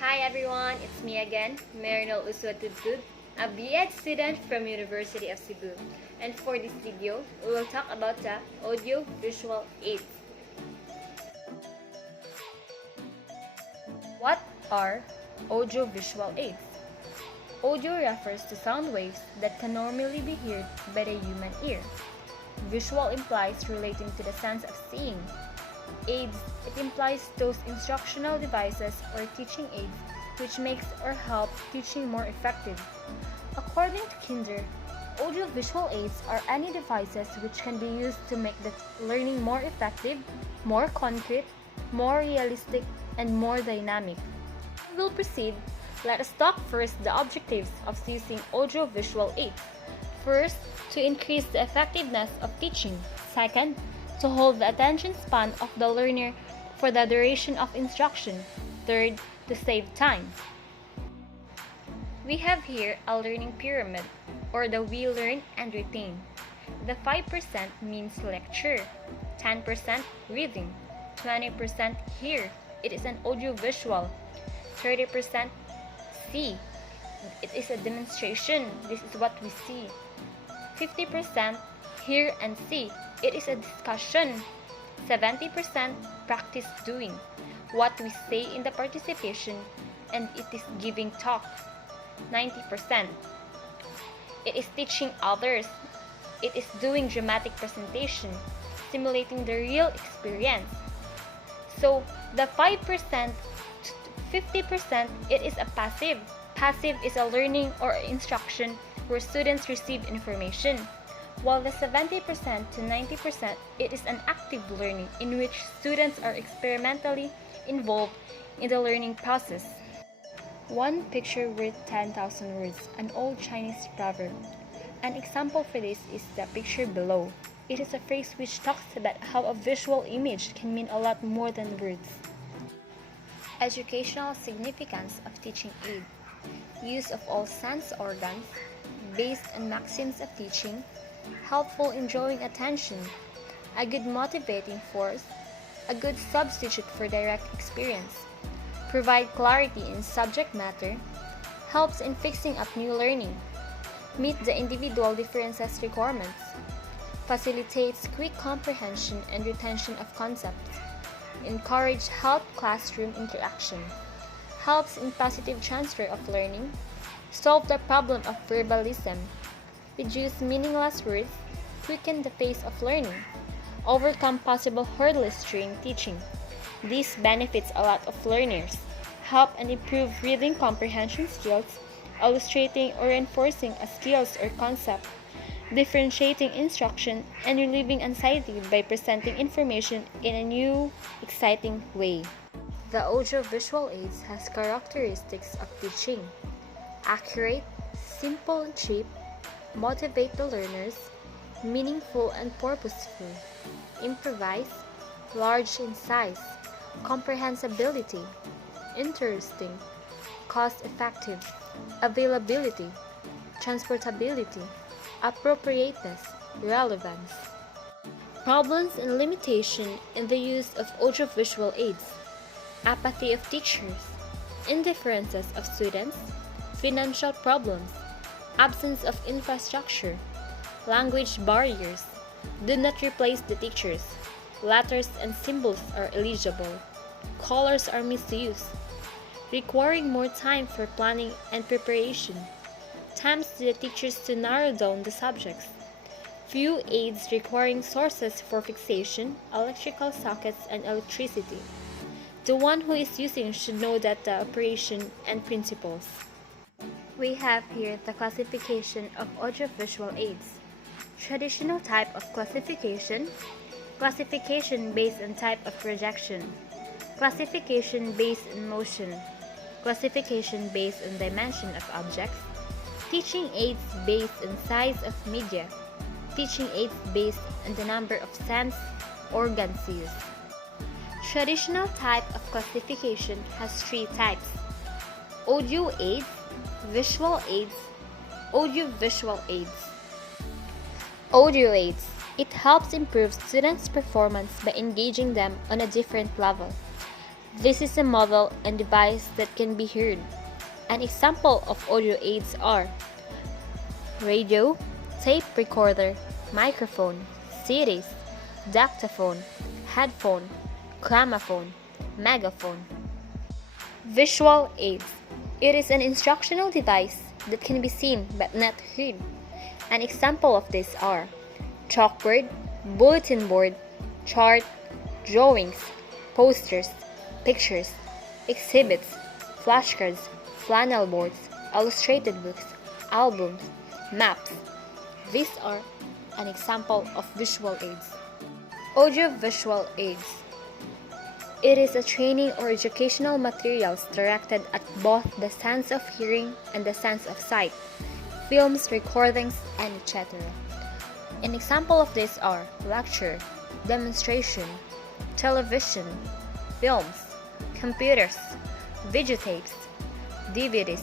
Hi everyone, it's me again, Marinol Uswatudtud, a B.Ed student from University of Cebu. And for this video, we will talk about the audio-visual aids. What are audio-visual aids? Audio refers to sound waves that can normally be heard by the human ear. Visual implies relating to the sense of seeing. Aids, it implies those instructional devices or teaching aids which makes or help teaching more effective. According to Kinder, audiovisual aids are any devices which can be used to make the learning more effective, more concrete, more realistic, and more dynamic. We'll proceed. Let us talk first the objectives of using audiovisual aids. First, to increase the effectiveness of teaching. Second, to hold the attention span of the learner for the duration of instruction. Third, to save time. We have here a learning pyramid, or the we learn and retain. The 5% means lecture, 10% reading, 20% hear, it is an audiovisual, 30% see, it is a demonstration, this is what we see, 50% hear and see, it is a discussion, 70% practice doing, what we say in the participation, and it is giving talk, 90%. It is teaching others, it is doing dramatic presentation, simulating the real experience. So the 5% to 50%, it is a passive. Passive is a learning or instruction where students receive information, while the 70% to 90%, it is an active learning in which students are experimentally involved in the learning process. One picture worth 10,000 words, an old Chinese proverb. An example for this is the picture below. It is a phrase which talks about how a visual image can mean a lot more than words. Educational significance of teaching aid. Use of all sense organs, based on maxims of teaching, helpful in drawing attention, a good motivating force, a good substitute for direct experience, provide clarity in subject matter, helps in fixing up new learning, meet the individual differences requirements, facilitates quick comprehension and retention of concepts, encourage help classroom interaction, helps in positive transfer of learning, solve the problem of verbalism, reduce meaningless words, quicken the pace of learning, overcome possible hurdles during teaching. This benefits a lot of learners, help and improve reading comprehension skills, illustrating or reinforcing a skills or concept, differentiating instruction, and relieving anxiety by presenting information in a new, exciting way. The audiovisual aids has characteristics of teaching: accurate, simple and cheap, motivate the learners, meaningful and purposeful, improvise, large in size, comprehensibility, interesting, cost-effective, availability, transportability, appropriateness, relevance. Problems and limitation in the use of audiovisual aids. Apathy of teachers, indifferences of students, financial problems, absence of infrastructure, language barriers, do not replace the teachers, letters and symbols are illegible, colors are misused, requiring more time for planning and preparation, times to the teachers to narrow down the subjects, few aids requiring sources for fixation, electrical sockets and electricity. The one who is using should know that the operation and principles. We have here the classification of audiovisual aids. Traditional type of classification, classification based on type of projection, classification based on motion, classification based on dimension of objects, teaching aids based on size of media, teaching aids based on the number of sense organs used. Traditional type of classification has three types: audio aids, visual aids, audiovisual aids. Audio aids. It helps improve students' performance by engaging them on a different level. This is a model and device that can be heard. An example of audio aids are radio, tape recorder, microphone, CDs, dictaphone, headphone, gramophone, megaphone. Visual aids. It is an instructional device that can be seen but not heard. An example of these are chalkboard, bulletin board, chart, drawings, posters, pictures, exhibits, flashcards, flannel boards, illustrated books, albums, maps. These are an example of visual aids. Audiovisual aids. It is a training or educational materials directed at both the sense of hearing and the sense of sight, films, recordings, and etc. An example of these are lecture, demonstration, television, films, computers, videotapes, DVDs,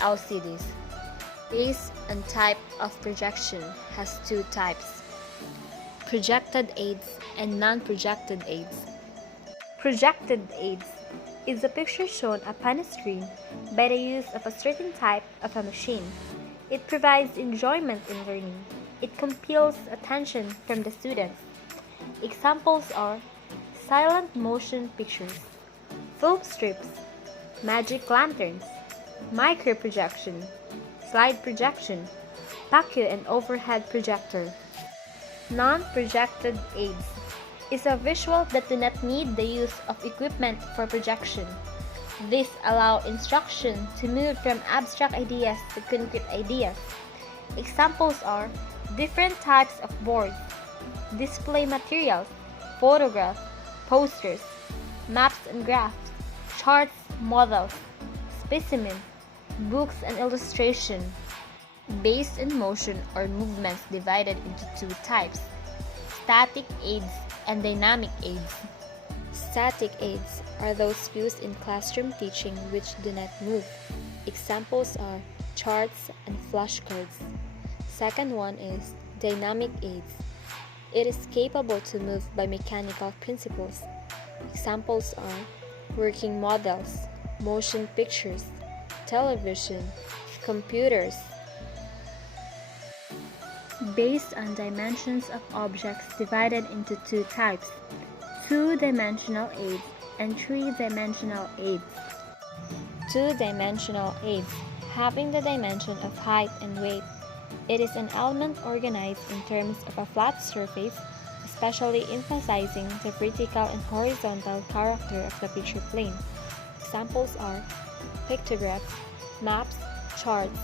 LCDs. Base and type of projection has two types: projected aids and non-projected aids. Projected aids is a picture shown upon a screen by the use of a certain type of a machine. It provides enjoyment in learning. It compels attention from the students. Examples are silent motion pictures, film strips, magic lanterns, micro projection, slide projection, PACU and overhead projector. Non-projected aids is a visual that do not need the use of equipment for projection. These allow instruction to move from abstract ideas to concrete ideas. Examples are different types of boards, display materials, photographs, posters, maps and graphs, charts, models, specimens, books and illustration. Based in motion or movements divided into two types: static aids and dynamic aids. Static aids are those used in classroom teaching which do not move. Examples are charts and flashcards. Second one is dynamic aids. It is capable to move by mechanical principles. Examples are working models, motion pictures, television, computers. Based on dimensions of objects divided into two types: two-dimensional aids and three-dimensional aids. Two-dimensional aids, having the dimension of height and weight. It is an element organized in terms of a flat surface, especially emphasizing the vertical and horizontal character of the picture plane. Examples are pictographs, maps, charts,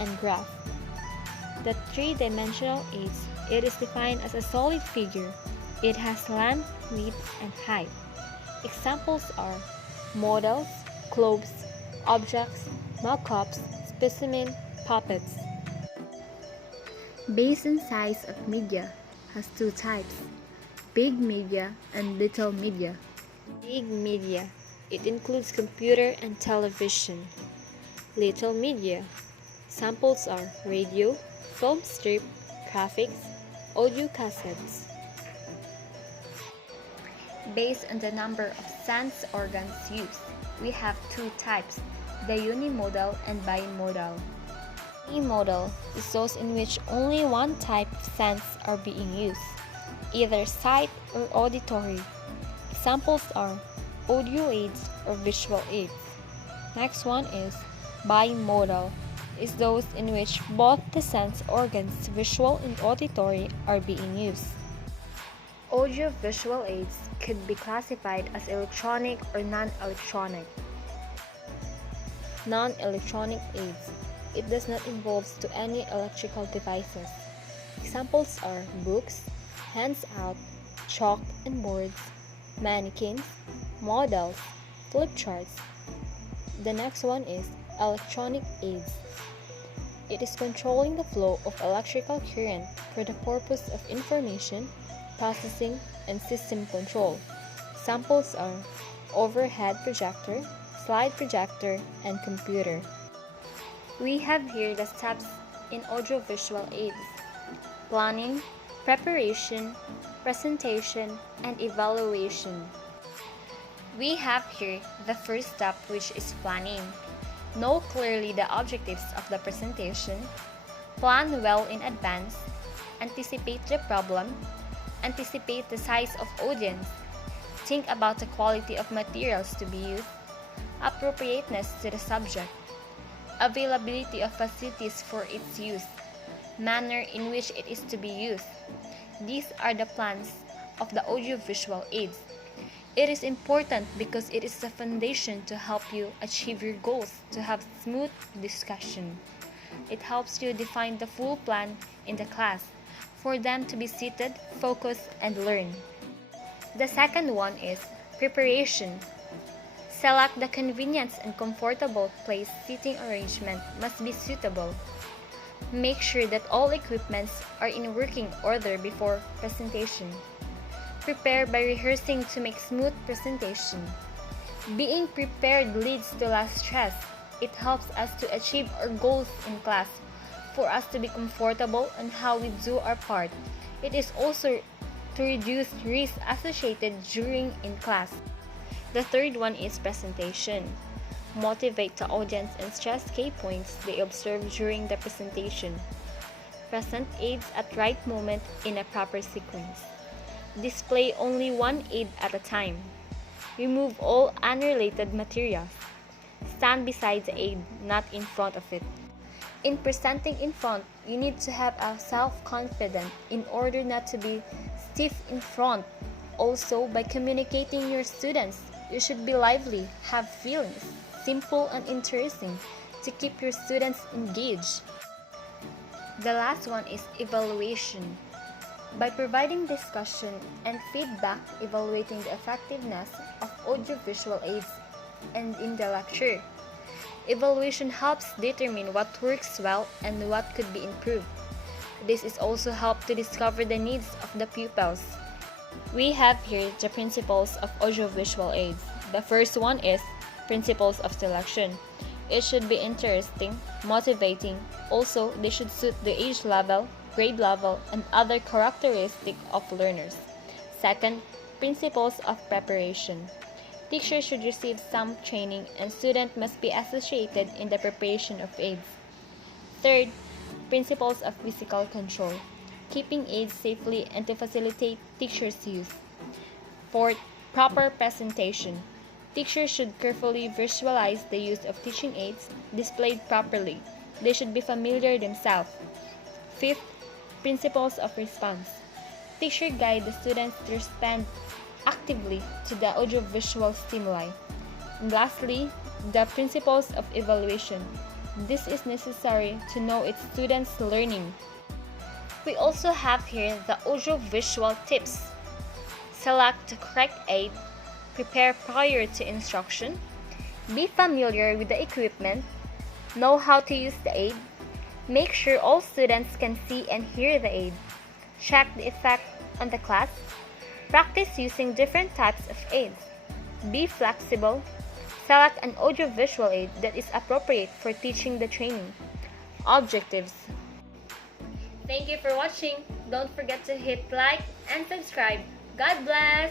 and graphs. The three-dimensional aids, it is defined as a solid figure. It has length, width, and height. Examples are models, globes, objects, mock-ups, specimen, puppets. Base and size of media has two types: big media and little media. Big media, it includes computer and television. Little media, samples are radio, film strip, graphics, audio cassettes. Based on the number of sense organs used, we have two types: the unimodal and bimodal. Unimodal is those in which only one type of sense are being used, either sight or auditory. Examples are audio aids or visual aids. Next one is bimodal, is those in which both the sense organs, visual and auditory, are being used. Audio-visual aids could be classified as electronic or non-electronic. Non-electronic aids, it does not involve to any electrical devices. Examples are books, hands-out, chalk and boards, mannequins, models, flip charts. The next one is electronic aids. It is controlling the flow of electrical current for the purpose of information, processing, and system control. Samples are overhead projector, slide projector, and computer. We have here the steps in audiovisual aids: planning, preparation, presentation, and evaluation. We have here the first step, which is planning. Know clearly the objectives of the presentation, plan well in advance, anticipate the problem, anticipate the size of audience, think about the quality of materials to be used, appropriateness to the subject, availability of facilities for its use, manner in which it is to be used. These are the plans of the audiovisual aids. It is important because it is the foundation to help you achieve your goals, to have smooth discussion. It helps you define the full plan in the class, for them to be seated, focus, and learn. The second one is preparation. Select the convenience and comfortable place seating arrangement must be suitable. Make sure that all equipments are in working order before presentation. Prepare by rehearsing to make smooth presentation. Being prepared leads to less stress. It helps us to achieve our goals in class, for us to be comfortable on how we do our part. It is also to reduce risks associated during in class. The third one is presentation. Motivate the audience and stress key points they observe during the presentation. Present aids at right moment in a proper sequence. Display only one aid at a time. Remove all unrelated materials. Stand beside the aid, not in front of it. In presenting in front, you need to have a self-confidence in order not to be stiff in front. Also, by communicating your students, you should be lively, have feelings, simple and interesting to keep your students engaged. The last one is evaluation. By providing discussion and feedback evaluating the effectiveness of audiovisual aids and in the lecture. Evaluation helps determine what works well and what could be improved. This is also help to discover the needs of the pupils. We have here the principles of audiovisual aids. The first one is principles of selection. It should be interesting, motivating. Also, they should suit the age level, grade level, and other characteristics of learners. Second, principles of preparation. Teachers should receive some training and students must be associated in the preparation of aids. Third, principles of physical control. Keeping aids safely and to facilitate teachers' use. Fourth, proper presentation. Teachers should carefully visualize the use of teaching aids displayed properly. They should be familiar themselves. Fifth, principles of response. Teacher guide the students to respond actively to the audiovisual stimuli. And lastly, the principles of evaluation. This is necessary to know its students' learning. We also have here the audiovisual tips. Select the correct aid, prepare prior to instruction, be familiar with the equipment, know how to use the aid, make sure all students can see and hear the aid, check the effect on the class, practice using different types of aids, be flexible, select an audiovisual aid that is appropriate for teaching the training. Objectives. Thank you for watching. Don't forget to hit like and subscribe. God bless!